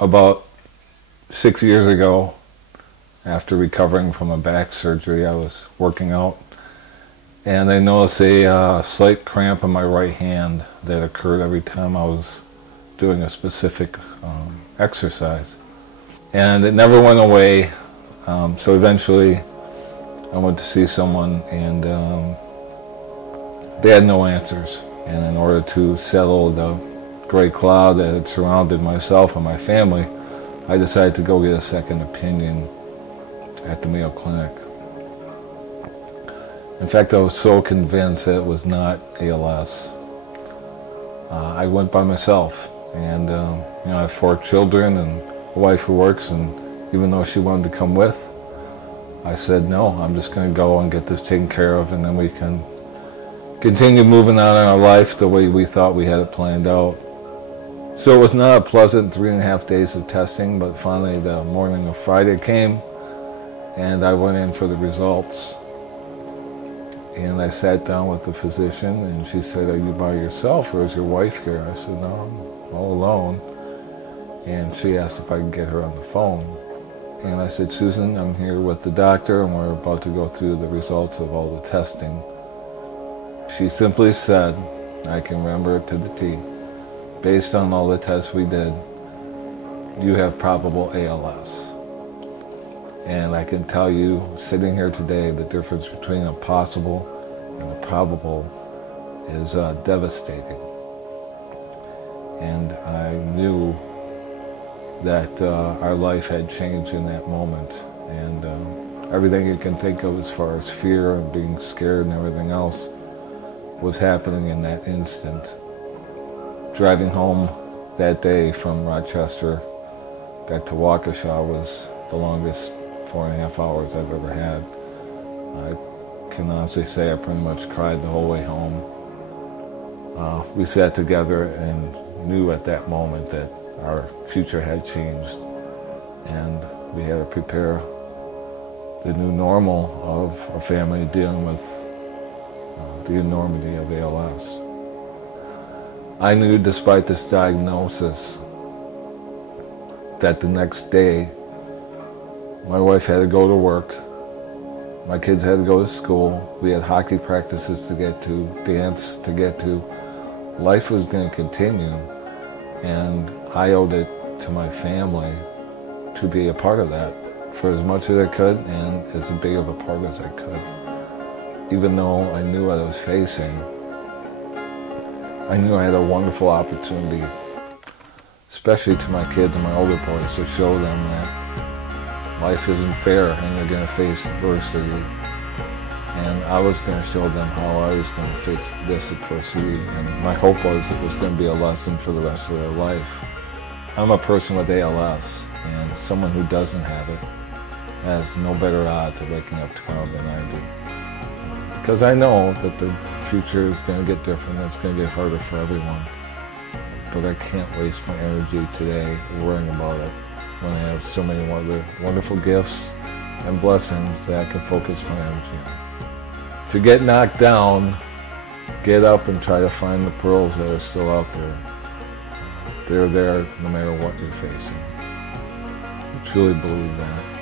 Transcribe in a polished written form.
About 6 years ago, after recovering from a back surgery, I was working out and I noticed a slight cramp in my right hand that occurred every time I was doing a specific exercise. And it never went away, so eventually I went to see someone and they had no answers. And in order to settle the gray cloud that had surrounded myself and my family, I decided to go get a second opinion at the Mayo Clinic. In fact, I was so convinced that it was not ALS. I went by myself, and I have 4 children and a wife who works, and even though she wanted to come with, I said, no, I'm just going to go and get this taken care of, and then we can continue moving on in our life the way we thought we had it planned out. So it was not a pleasant 3.5 days of testing, but finally the morning of Friday came, and I went in for the results. And I sat down with the physician, and she said, are you by yourself, or is your wife here? I said, no, I'm all alone. And she asked if I could get her on the phone. And I said, Susan, I'm here with the doctor, and we're about to go through the results of all the testing. She simply said, I can remember it to the T, based on all the tests we did, you have probable ALS. And I can tell you, sitting here today, the difference between a possible and a probable is devastating. And I knew that our life had changed in that moment. And everything you can think of as far as fear and being scared and everything else was happening in that instant. Driving home that day from Rochester back to Waukesha was the longest 4.5 hours I've ever had. I can honestly say I pretty much cried the whole way home. We sat together and knew at that moment that our future had changed, and we had to prepare the new normal of a family dealing with the enormity of ALS. I knew, despite this diagnosis, that the next day my wife had to go to work, my kids had to go to school, we had hockey practices to get to, dance to get to. Life was going to continue, and I owed it to my family to be a part of that for as much as I could and as big of a part as I could. Even though I knew what I was facing, I knew I had a wonderful opportunity, especially to my kids and my older boys, to show them that life isn't fair and they're going to face adversity. And I was going to show them how I was going to face this adversity. And my hope was it was going to be a lesson for the rest of their life. I'm a person with ALS, and someone who doesn't have it has no better odds of waking up tomorrow than I do. Because I know that the future is going to get different, it's going to get harder for everyone. But I can't waste my energy today worrying about it when I have so many wonderful gifts and blessings that I can focus my energy on. If you get knocked down, get up and try to find the pearls that are still out there. They're there no matter what you're facing. I truly believe that.